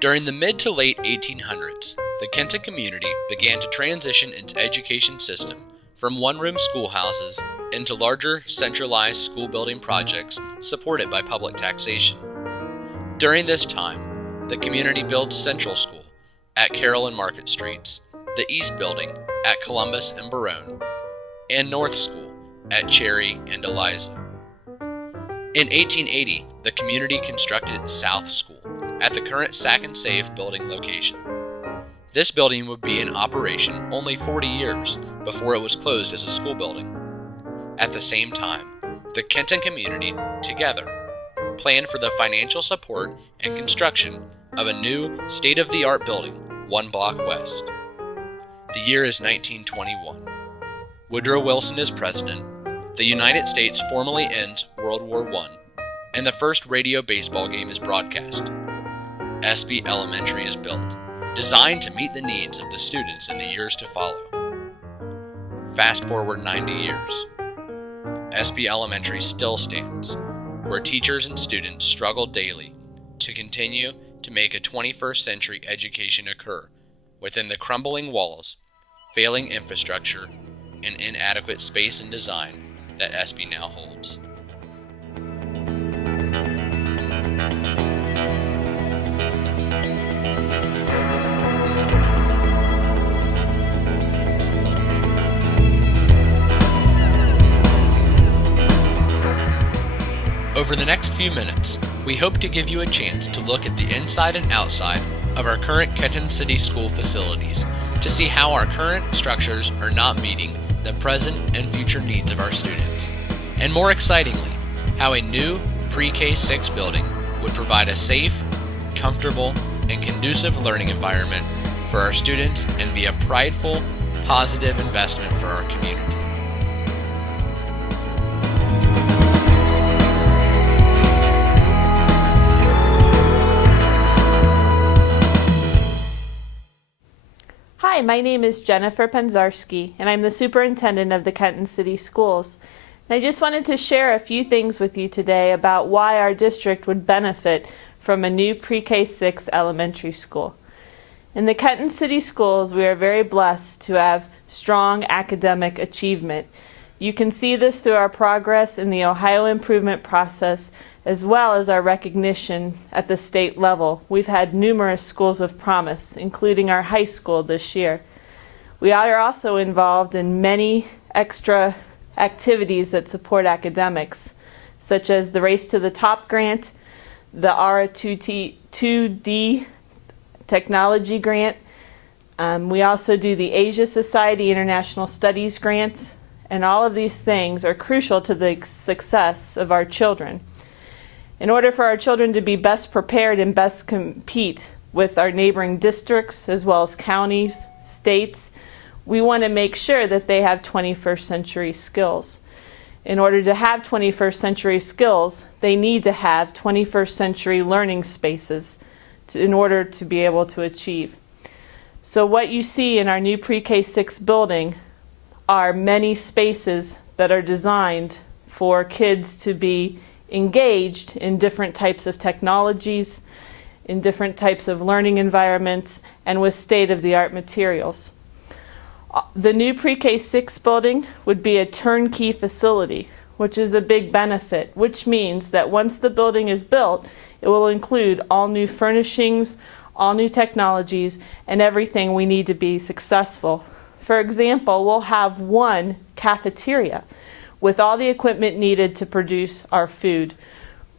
During the mid to late 1800s, the Kenton community began to transition its education system from one-room schoolhouses into larger, centralized school building projects supported by public taxation. During this time, the community built Central School at Carroll and Market Streets, the East Building at Columbus and Barone, and North School at Cherry and Eliza. In 1880, the community constructed South School at the current Sack and Save building location. This building would be in operation only 40 years before it was closed as a school building. At the same time, the Kenton community, together, planned for the financial support and construction of a new state-of-the-art building 1 block west. The year is 1921. Woodrow Wilson is president, the United States formally ends World War I, and the first radio baseball game is broadcast. SB Elementary is built, designed to meet the needs of the students in the years to follow. Fast forward 90 years. SB Elementary still stands, where teachers and students struggle daily to continue to make a 21st century education occur within the crumbling walls, failing infrastructure, and inadequate space and design that SB now holds. Over the next few minutes, we hope to give you a chance to look at the inside and outside of our current Kenton City School facilities to see how our current structures are not meeting the present and future needs of our students, and more excitingly, how a new pre-K 6 building would provide a safe, comfortable, and conducive learning environment for our students and be a prideful, positive investment for our community. Hi, my name is Jennifer Penzarski, and I'm the Superintendent of the Kenton City Schools. And I just wanted to share a few things with you today about why our district would benefit from a new pre-K 6 elementary school. In the Kenton City Schools, we are very blessed to have strong academic achievement. You can see this through our progress in the Ohio Improvement Process, as well as our recognition at the state level. We've had numerous schools of promise, including our high school this year. We are also involved in many extra activities that support academics, such as the Race to the Top grant, the ARA 2D technology grant. We also do the Asia Society International Studies grants, and all of these things are crucial to the success of our children. In order for our children to be best prepared and best compete with our neighboring districts as well as counties, states, we want to make sure that they have 21st century skills. In order to have 21st century skills, they need to have 21st century learning spaces in order to be able to achieve. So what you see in our new pre-K 6 building are many spaces that are designed for kids to be engaged in different types of technologies, in different types of learning environments, and with state-of-the-art materials. The new pre-K 6 building would be a turnkey facility, which is a big benefit, which means that once the building is built, it will include all new furnishings, all new technologies, and everything we need to be successful. For example, we'll have one cafeteria with all the equipment needed to produce our food.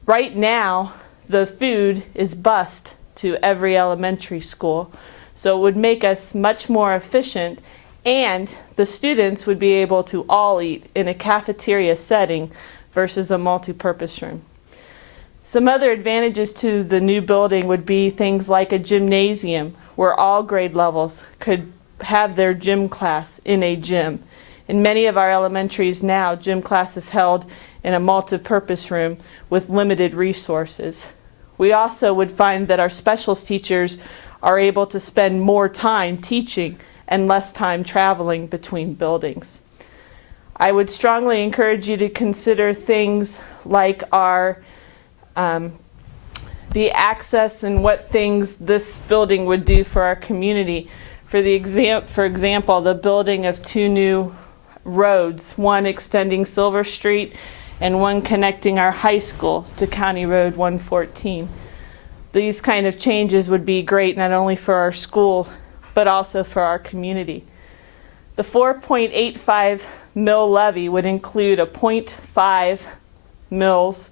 Right now, the food is bused to every elementary school, so it would make us much more efficient, and the students would be able to all eat in a cafeteria setting versus a multi-purpose room. Some other advantages to the new building would be things like a gymnasium, where all grade levels could have their gym class in a gym. In many of our elementaries now, gym class is held in a multi-purpose room with limited resources. We also would find that our specials teachers are able to spend more time teaching and less time traveling between buildings. I would strongly encourage you to consider things like our the access and what things this building would do for our community. For example, the building of 2 new roads, one extending Silver Street and one connecting our high school to County Road 114. These kind of changes would be great not only for our school, but also for our community. The 4.85 mil levy would include a 0.5 mils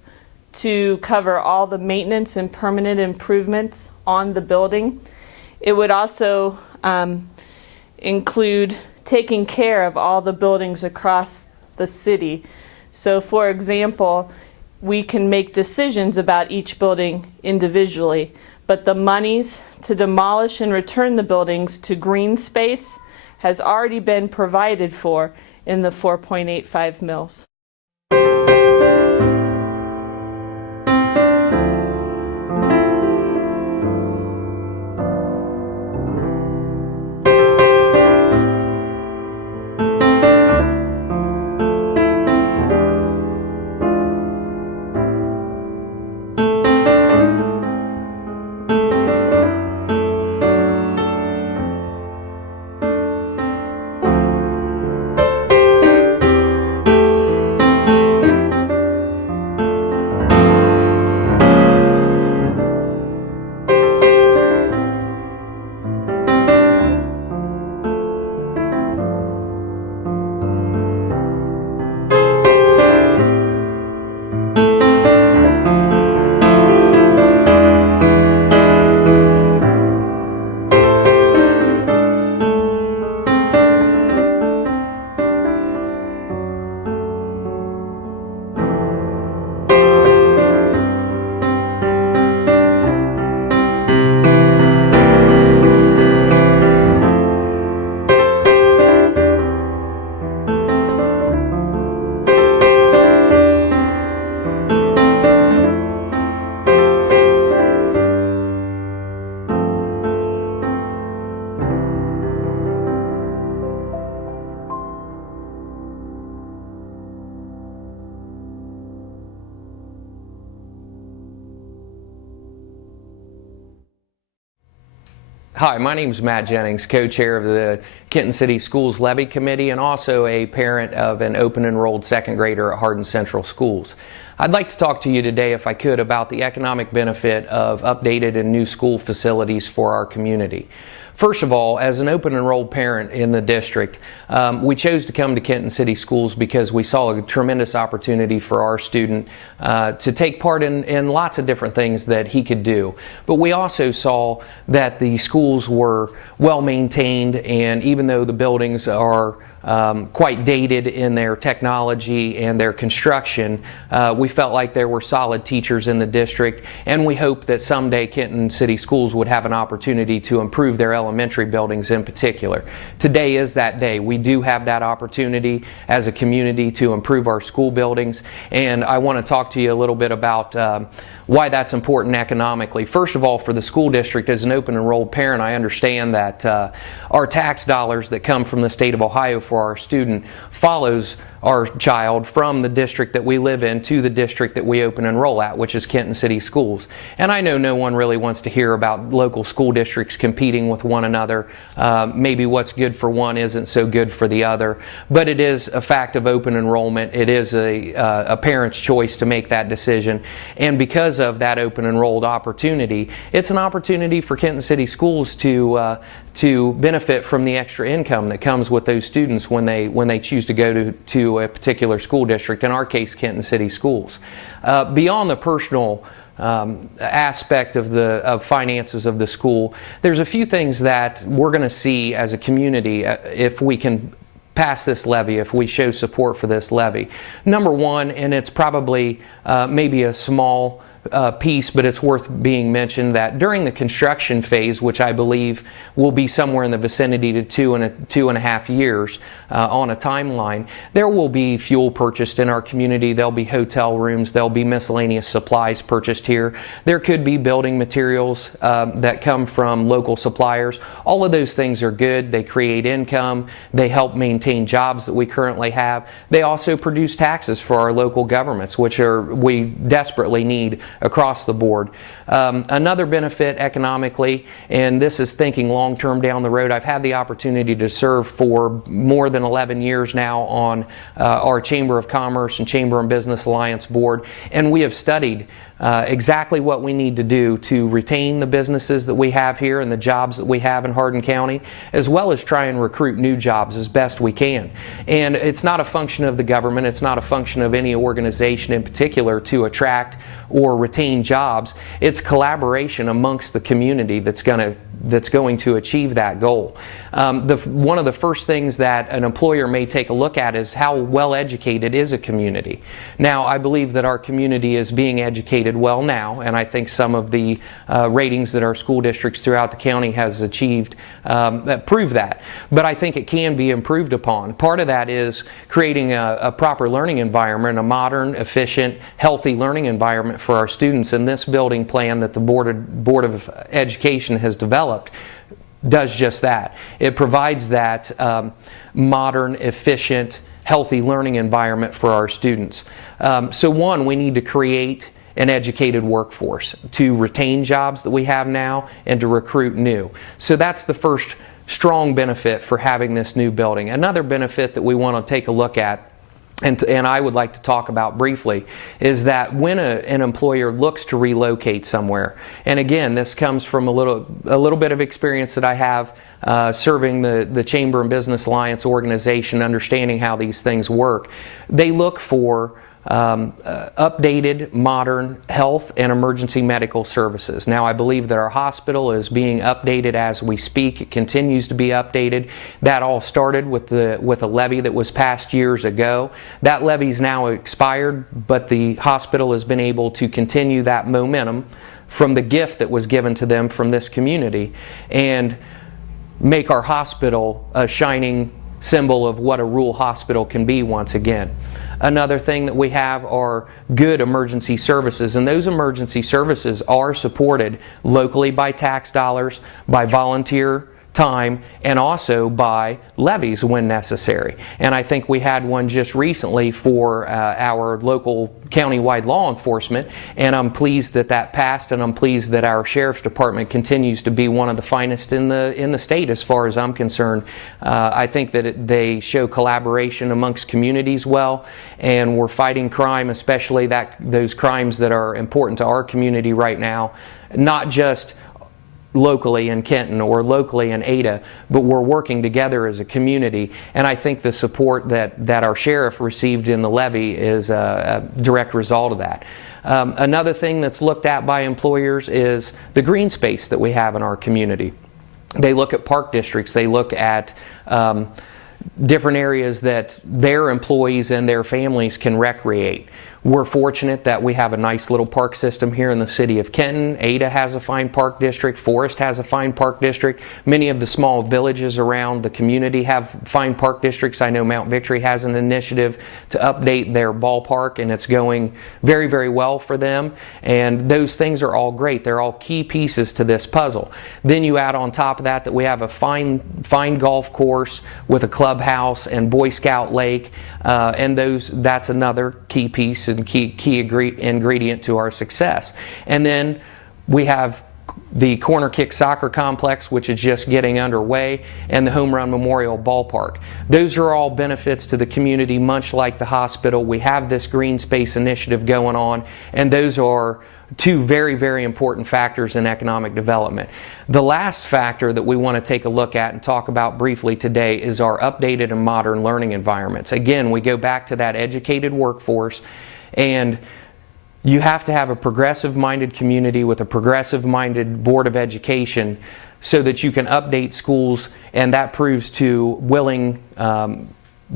to cover all the maintenance and permanent improvements on the building. It would also include taking care of all the buildings across the city. So for example, we can make decisions about each building individually, but the monies to demolish and return the buildings to green space has already been provided for in the 4.85 mils. Hi, my name is Matt Jennings, co-chair of the Kenton City Schools Levy Committee and also a parent of an open enrolled second grader at Hardin Central Schools. I'd like to talk to you today, if I could, about the economic benefit of updated and new school facilities for our community. First of all, as an open enrolled parent in the district, we chose to come to Kenton City Schools because we saw a tremendous opportunity for our student to take part in lots of different things that he could do. But we also saw that the schools were well maintained, and even though the buildings are quite dated in their technology and their construction, we felt like there were solid teachers in the district, and we hope that someday Kenton City Schools would have an opportunity to improve their elementary buildings in particular. Today is that day. We do have that opportunity as a community to improve our school buildings, and I want to talk to you a little bit about why that's important economically. First of all, for the school district, as an open enrolled parent, I understand that our tax dollars that come from the state of Ohio for our student follows our child from the district that we live in to the district that we open enroll at, which is Kenton City Schools. And I know no one really wants to hear about local school districts competing with one another. Maybe what's good for one isn't so good for the other, but it is a fact of open enrollment. It is a parent's choice to make that decision, and because of that open enrolled opportunity, it's an opportunity for Kenton City Schools to benefit from the extra income that comes with those students when they choose to go to a particular school district, in our case Kenton City Schools. Beyond the personal aspect of finances of the school, there's a few things that we're going to see as a community if we can pass this levy, if we show support for this levy. Number one, and it's probably maybe a small piece, but it's worth being mentioned, that during the construction phase, which I believe will be somewhere in the vicinity to 2.5 years on a timeline, there will be fuel purchased in our community. There'll be hotel rooms. There'll be miscellaneous supplies purchased here. There could be building materials that come from local suppliers. All of those things are good. They create income. They help maintain jobs that we currently have. They also produce taxes for our local governments, which we desperately need across the board. Another benefit economically, and this is thinking long-term down the road, I've had the opportunity to serve for more than 11 years now on our Chamber of Commerce and Chamber and Business Alliance board, and we have studied exactly what we need to do to retain the businesses that we have here and the jobs that we have in Hardin County, as well as try and recruit new jobs as best we can. And it's not a function of the government, it's not a function of any organization in particular to attract or retain jobs. It's collaboration amongst the community that's going to achieve that goal. One of the first things that an employer may take a look at is how well educated is a community. Now, I believe that our community is being educated well now, and I think some of the ratings that our school districts throughout the county has achieved prove that. But I think it can be improved upon. Part of that is creating a proper learning environment, a modern, efficient, healthy learning environment for our students. And this building plan that the Board of Education has developed does just that. It provides that modern, efficient, healthy learning environment for our students. So one, we need to create an educated workforce to retain jobs that we have now and to recruit new. So that's the first strong benefit for having this new building. Another benefit that we want to take a look at, and I would like to talk about briefly, is that when an employer looks to relocate somewhere, and again, this comes from a little bit of experience that I have serving the Chamber and Business Alliance organization, understanding how these things work. They look for updated, modern health and emergency medical services. Now, I believe that our hospital is being updated as we speak. It continues to be updated. That all started with a levy that was passed years ago. That levy's now expired, but the hospital has been able to continue that momentum from the gift that was given to them from this community and make our hospital a shining symbol of what a rural hospital can be once again. Another thing that we have are good emergency services, and those emergency services are supported locally by tax dollars, by volunteer time, and also by levies when necessary. And I think we had one just recently for our local countywide law enforcement, and I'm pleased that that passed, and I'm pleased that our Sheriff's Department continues to be one of the finest in the state as far as I'm concerned. I think that they show collaboration amongst communities well, and we're fighting crime, especially those crimes that are important to our community right now, not just locally in Kenton or locally in Ada, but we're working together as a community, and I think the support that our sheriff received in the levy is a direct result of that. Another thing that's looked at by employers is the green space that we have in our community. They look at park districts, they look at different areas that their employees and their families can recreate. We're fortunate that we have a nice little park system here in the city of Kenton. Ada has a fine park district. Forest has a fine park district. Many of the small villages around the community have fine park districts. I know Mount Victory has an initiative to update their ballpark, and it's going very, very well for them. And those things are all great. They're all key pieces to this puzzle. Then you add on top of that we have a fine golf course with a clubhouse and Boy Scout lake, and that's another key piece and key ingredient to our success. And then we have the Corner Kick Soccer Complex, which is just getting underway, and the Home Run Memorial Ballpark. Those are all benefits to the community, much like the hospital. We have this green space initiative going on, and those are two very, very important factors in economic development. The last factor that we want to take a look at and talk about briefly today is our updated and modern learning environments. Again, we go back to that educated workforce, and you have to have a progressive-minded community with a progressive-minded Board of Education so that you can update schools, and that proves to willing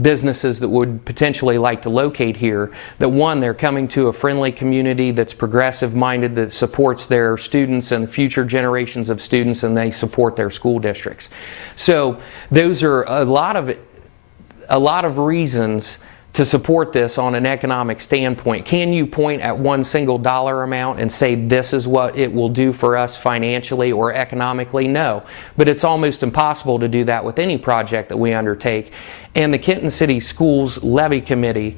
businesses that would potentially like to locate here, that one, they're coming to a friendly community that's progressive-minded, that supports their students and future generations of students, and they support their school districts. So those are a lot of reasons to support this on an economic standpoint. Can you point at one single dollar amount and say this is what it will do for us financially or economically? No. But it's almost impossible to do that with any project that we undertake. And the Kenton City Schools Levy Committee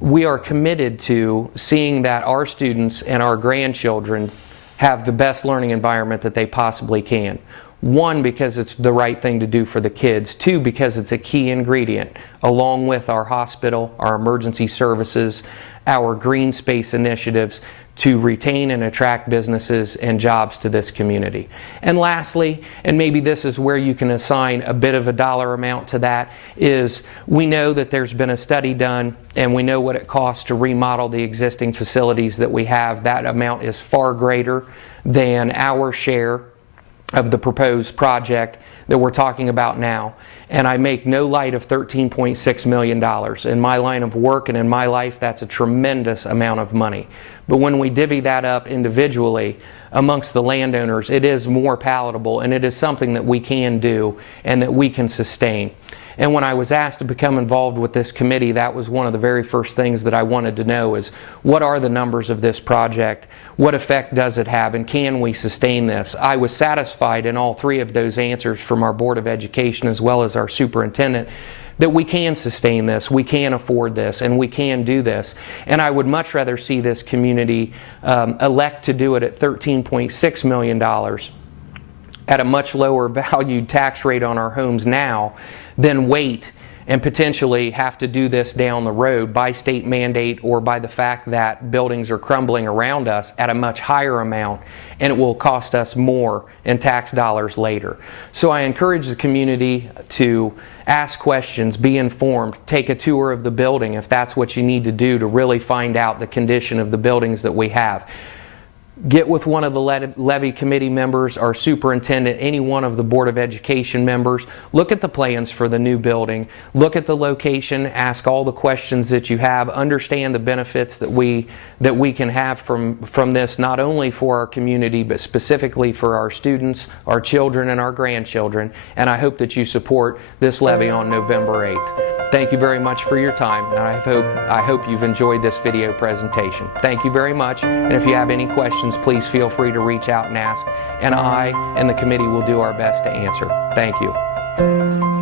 we are committed to seeing that our students and our grandchildren have the best learning environment that they possibly can. One, because it's the right thing to do for the kids. Two, because it's a key ingredient, along with our hospital, our emergency services, our green space initiatives, to retain and attract businesses and jobs to this community. And lastly, and maybe this is where you can assign a bit of a dollar amount to that, is we know that there's been a study done and we know what it costs to remodel the existing facilities that we have. That amount is far greater than our share of the proposed project that we're talking about now. And I make no light of $13.6 million. In my line of work and in my life, that's a tremendous amount of money. But when we divvy that up individually amongst the landowners, it is more palatable, and it is something that we can do and that we can sustain. And when I was asked to become involved with this committee, that was one of the very first things that I wanted to know is, what are the numbers of this project? What effect does it have, and can we sustain this? I was satisfied in all three of those answers from our Board of Education as well as our superintendent that we can sustain this, we can afford this, and we can do this. And I would much rather see this community elect to do it at $13.6 million at a much lower valued tax rate on our homes now than wait and potentially have to do this down the road by state mandate or by the fact that buildings are crumbling around us at a much higher amount, and it will cost us more in tax dollars later. So I encourage the community to ask questions, be informed, take a tour of the building if that's what you need to do to really find out the condition of the buildings that we have. Get with one of the Levy committee members, our superintendent, any one of the Board of Education members. Look at the plans for the new building. Look at the location. Ask all the questions that you have. Understand the benefits that we can have from this, not only for our community, but specifically for our students, our children, and our grandchildren. And I hope that you support this levy on November 8th. Thank you very much for your time, and I hope you've enjoyed this video presentation. Thank you very much, and if you have any questions, please feel free to reach out and ask, and I and the committee will do our best to answer. Thank you.